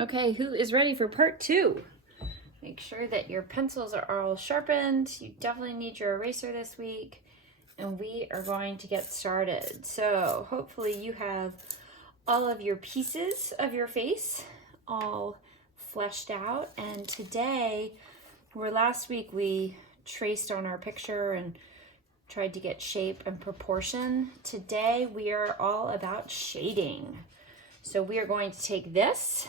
Okay, who is ready for part 2? Make sure that your pencils are all sharpened. You definitely need your eraser this week. And we are going to get started. So hopefully you have all of your pieces of your face all fleshed out. And today, where last week we traced on our picture and tried to get shape and proportion, today we are all about shading. So we are going to take this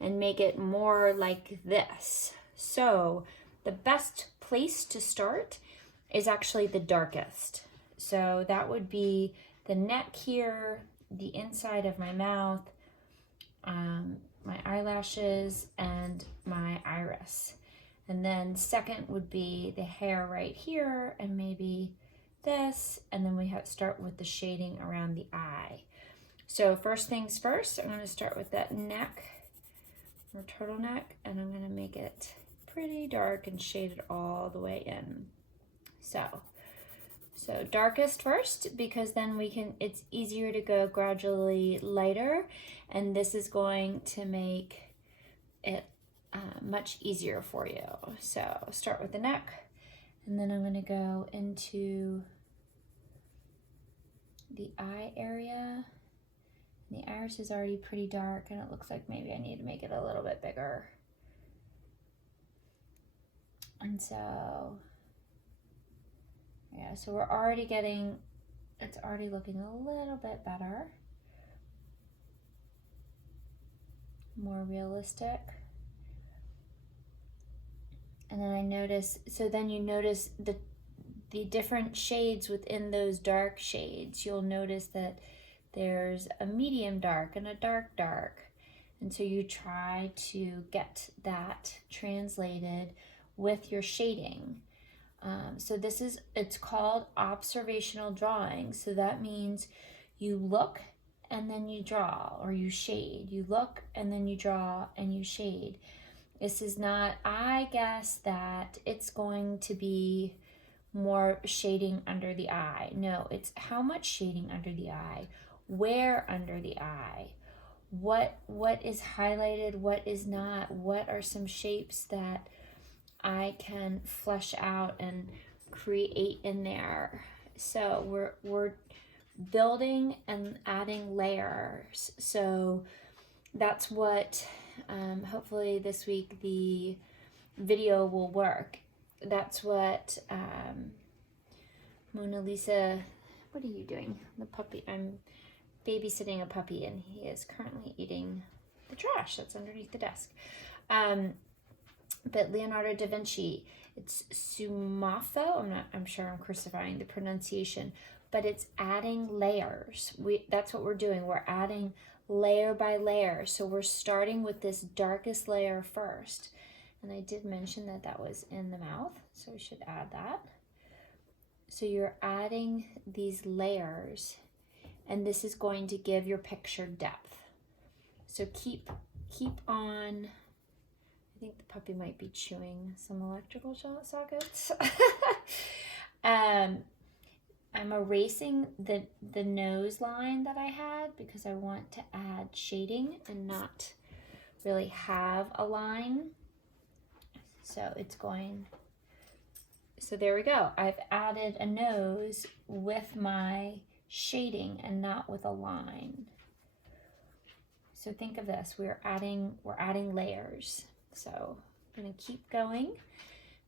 and make it more like this. So the best place to start is actually the darkest. So that would be the neck here, the inside of my mouth, my eyelashes, and my iris. And then second would be the hair right here and maybe this. And then we start with the shading around the eye. So first things first, I'm going to start with that neck or turtleneck, and I'm going to make it pretty dark and shade it all the way in. So darkest first, because then it's easier to go gradually lighter, and this is going to make it much easier for you. So start with the neck, and then I'm going to go into the eye area. The iris is already pretty dark, and it looks like maybe I need to make it a little bit bigger. And so, yeah, so we're already it's already looking a little bit better. More realistic. And then you notice the different shades within those dark shades. You'll notice that there's a medium dark and a dark dark. And so you try to get that translated with your shading. So it's called observational drawing. So that means you look and then you draw, or you shade. You look and then you draw and you shade. This is not, I guess that it's going to be more shading under the eye. No, it's how much shading under the eye, where under the eye, what is highlighted, what is not, what are some shapes that I can flesh out and create in there. So we're building and adding layers. So that's what hopefully this week the video will work. That's what Mona Lisa, what are you doing? The puppy, I'm babysitting a puppy, and he is currently eating the trash that's underneath the desk. But Leonardo da Vinci, it's Sfumato. I'm sure I'm crucifying the pronunciation, but it's adding layers. That's what we're doing. We're adding layer by layer. So we're starting with this darkest layer first. And I did mention that was in the mouth, so we should add that. So you're adding these layers, and this is going to give your picture depth. So keep on. I think the puppy might be chewing some electrical sockets. I'm erasing the nose line that I had because I want to add shading and not really have a line. So there we go. I've added a nose with my shading and not with a line. So think of this, we're adding layers. So I'm gonna keep going.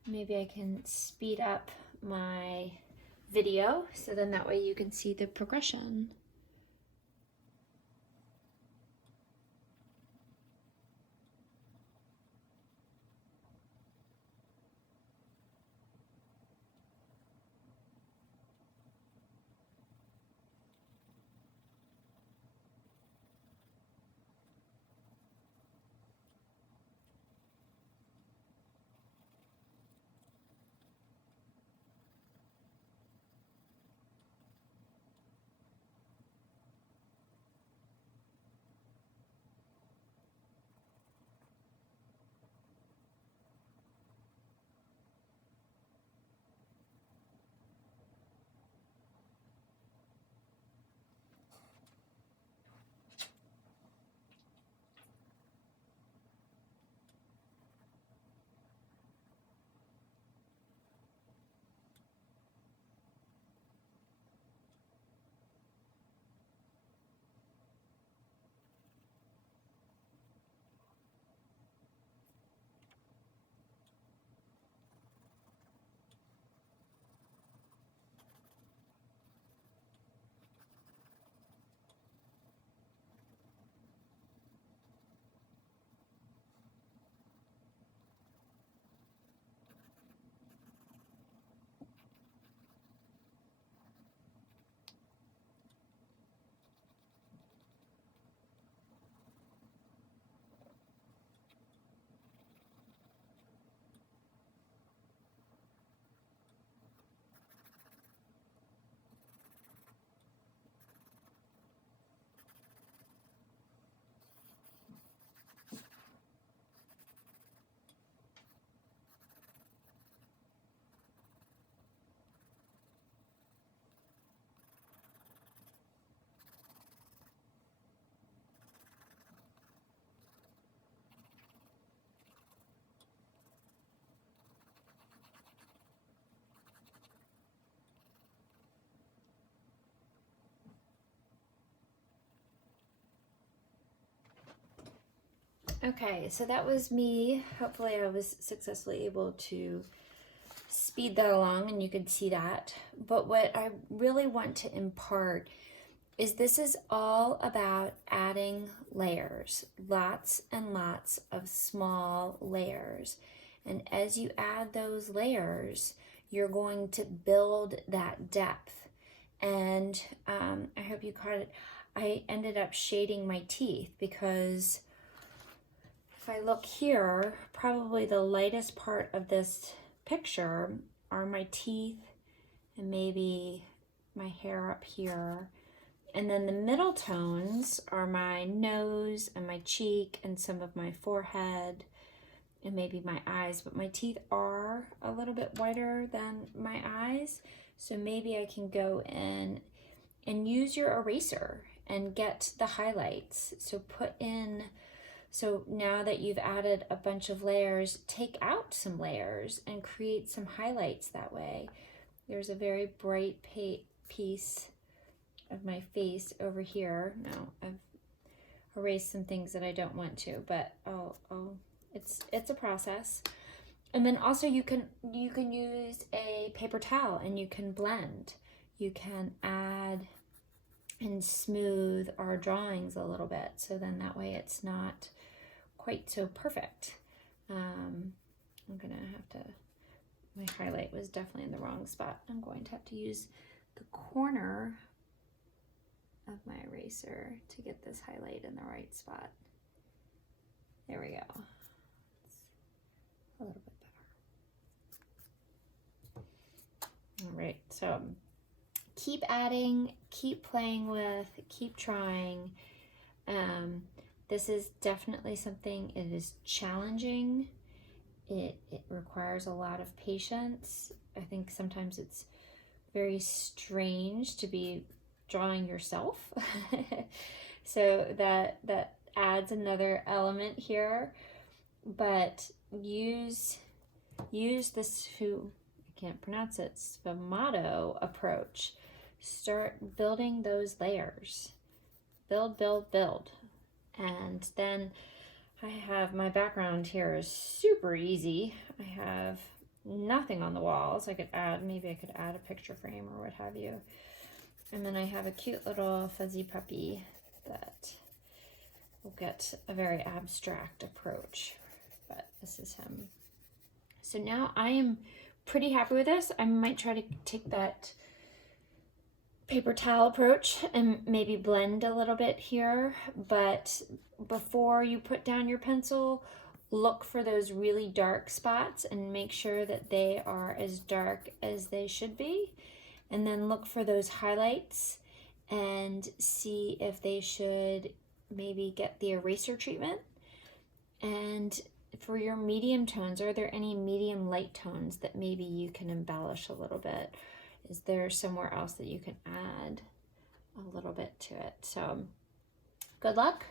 Maybe I can speed up my video so then that way you can see the progression. Okay, so that was me. Hopefully I was successfully able to speed that along and you could see that. But what I really want to impart is this is all about adding layers, lots and lots of small layers. And as you add those layers, you're going to build that depth. And I hope you caught it. I ended up shading my teeth because if I look here, probably the lightest part of this picture are my teeth and maybe my hair up here. And then the middle tones are my nose and my cheek and some of my forehead and maybe my eyes. But my teeth are a little bit whiter than my eyes. So maybe I can go in and use your eraser and get the highlights. So now that you've added a bunch of layers, take out some layers and create some highlights that way. There's a very bright piece of my face over here. Now I've erased some things that I don't want to, but it's a process. And then also you can use a paper towel and you can blend. You can add and smooth our drawings a little bit, so then that way it's not quite so perfect. I'm gonna have to, my highlight was definitely in the wrong spot. I'm going to have to use the corner of my eraser to get this highlight in the right spot. There we go. It's a little bit better. All right, so keep adding, keep playing with, keep trying. This is definitely something, it is challenging. It requires a lot of patience. I think sometimes it's very strange to be drawing yourself. So that adds another element here. But use this, I can't pronounce it, sfumato approach. Start building those layers. Build, build, build. And then I have, my background here is super easy. I have nothing on the walls. Maybe I could add a picture frame or what have you. And then I have a cute little fuzzy puppy that will get a very abstract approach, but this is him. So now I am pretty happy with this. I might try to take that paper towel approach and maybe blend a little bit here, but before you put down your pencil, look for those really dark spots and make sure that they are as dark as they should be. And then look for those highlights and see if they should maybe get the eraser treatment. And for your medium tones, are there any medium light tones that maybe you can embellish a little bit? Is there somewhere else that you can add a little bit to it? So good luck.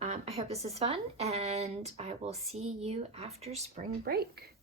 I hope this is fun, and I will see you after spring break.